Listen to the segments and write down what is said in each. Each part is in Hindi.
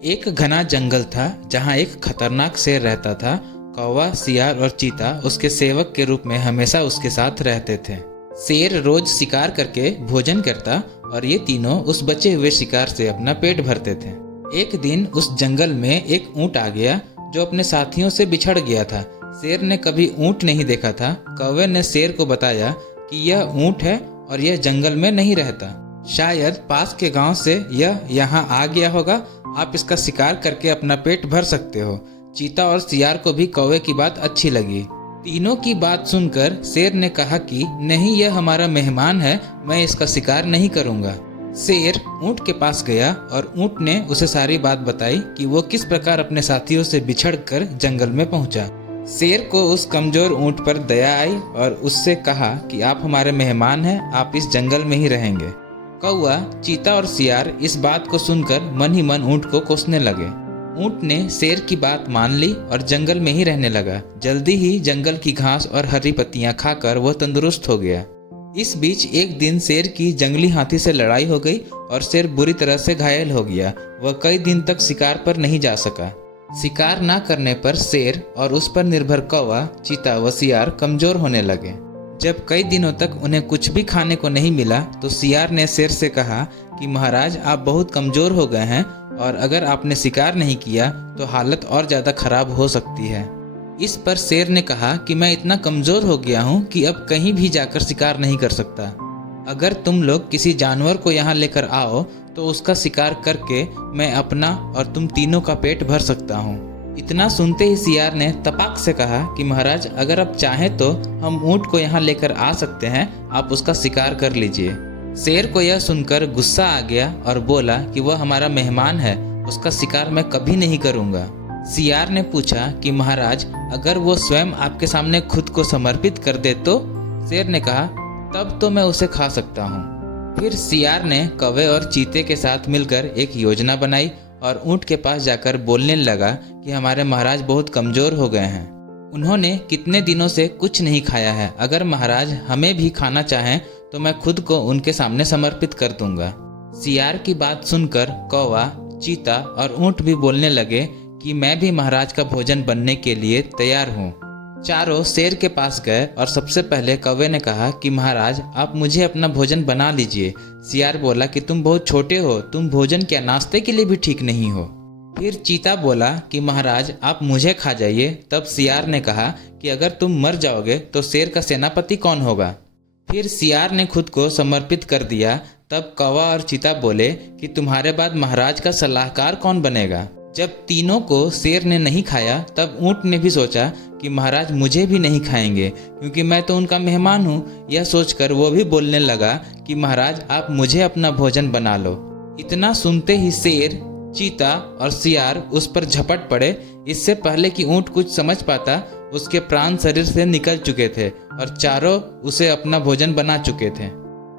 एक घना जंगल था जहाँ एक खतरनाक शेर रहता था। कौवा, सियार और चीता उसके सेवक के रूप में हमेशा उसके साथ रहते थे। शेर रोज शिकार करके भोजन करता और ये तीनों उस बचे हुए शिकार से अपना पेट भरते थे। एक दिन उस जंगल में एक ऊंट आ गया जो अपने साथियों से बिछड़ गया था। शेर ने कभी ऊंट नहीं देखा था। कौवे ने शेर को बताया कि यह ऊंट है और यह जंगल में नहीं रहता। शायद पास के गांव से यह यहाँ आ गया होगा। आप इसका शिकार करके अपना पेट भर सकते हो। चीता और सियार को भी कौवे की बात अच्छी लगी। तीनों की बात सुनकर शेर ने कहा कि नहीं, यह हमारा मेहमान है, मैं इसका शिकार नहीं करूँगा। शेर ऊंट के पास गया और ऊंट ने उसे सारी बात बताई कि वो किस प्रकार अपने साथियों से बिछड़कर जंगल में पहुंचा। शेर को उस कमजोर ऊंट पर दया आई और उससे कहा कि आप हमारे मेहमान हैं, आप इस जंगल में ही रहेंगे। कौवा, चीता और सियार इस बात को सुनकर मन ही मन ऊंट को कोसने लगे। ऊंट ने शेर की बात मान ली और जंगल में ही रहने लगा। जल्दी ही जंगल की घास और हरी पत्तियां खाकर वह तंदुरुस्त हो गया। इस बीच एक दिन शेर की जंगली हाथी से लड़ाई हो गई और शेर बुरी तरह से घायल हो गया। वह कई दिन तक शिकार पर नहीं जा सका। शिकार ना करने पर शेर और उस पर निर्भर कौवा, चीता व सियार कमजोर होने लगे। जब कई दिनों तक उन्हें कुछ भी खाने को नहीं मिला तो सियार ने शेर से कहा कि महाराज, आप बहुत कमजोर हो गए हैं और अगर आपने शिकार नहीं किया तो हालत और ज़्यादा खराब हो सकती है। इस पर शेर ने कहा कि मैं इतना कमज़ोर हो गया हूँ कि अब कहीं भी जाकर शिकार नहीं कर सकता। अगर तुम लोग किसी जानवर को यहाँ लेकर आओ तो उसका शिकार करके मैं अपना और तुम तीनों का पेट भर सकता हूँ। इतना सुनते ही सियार ने तपाक से कहा कि महाराज, अगर आप चाहें तो हम ऊँट को यहाँ लेकर आ सकते हैं, आप उसका शिकार कर लीजिए। शेर को यह सुनकर गुस्सा आ गया और बोला कि वह हमारा मेहमान है, उसका शिकार मैं कभी नहीं करूँगा। सियार ने पूछा कि महाराज, अगर वो स्वयं आपके सामने खुद को समर्पित कर दे तो? शेर ने कहा, तब तो मैं उसे खा सकता हूँ। फिर सियार ने कौवे और चीते के साथ मिलकर एक योजना बनाई और ऊँट के पास जाकर बोलने लगा कि हमारे महाराज बहुत कमज़ोर हो गए हैं, उन्होंने कितने दिनों से कुछ नहीं खाया है। अगर महाराज हमें भी खाना चाहें तो मैं खुद को उनके सामने समर्पित कर दूंगा। सियार की बात सुनकर कौवा, चीता और ऊँट भी बोलने लगे कि मैं भी महाराज का भोजन बनने के लिए तैयार हूँ। चारों शेर के पास गए और सबसे पहले कौवे ने कहा कि महाराज, आप मुझे अपना भोजन बना लीजिए। सियार बोला कि तुम बहुत छोटे हो, तुम भोजन क्या नाश्ते के लिए भी ठीक नहीं हो। फिर चीता बोला कि महाराज, आप मुझे खा जाइए। तब सियार ने कहा कि अगर तुम मर जाओगे तो शेर का सेनापति कौन होगा। फिर सियार ने खुद को समर्पित कर दिया। तब कौवा और चीता बोले कि तुम्हारे बाद महाराज का सलाहकार कौन बनेगा। जब तीनों को शेर ने नहीं खाया तब ऊँट ने भी सोचा कि महाराज मुझे भी नहीं खाएंगे क्योंकि मैं तो उनका मेहमान हूँ। यह सोचकर वो भी बोलने लगा कि महाराज, आप मुझे अपना भोजन बना लो। इतना सुनते ही शेर, चीता और सियार उस पर झपट पड़े। इससे पहले कि ऊँट कुछ समझ पाता, उसके प्राण शरीर से निकल चुके थे और चारों उसे अपना भोजन बना चुके थे।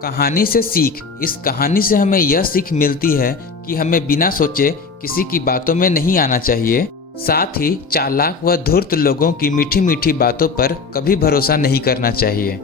कहानी से सीख। इस कहानी से हमें यह सीख मिलती है कि हमें बिना सोचे किसी की बातों में नहीं आना चाहिए। साथ ही चालाक व धूर्त लोगों की मीठी मीठी बातों पर कभी भरोसा नहीं करना चाहिए।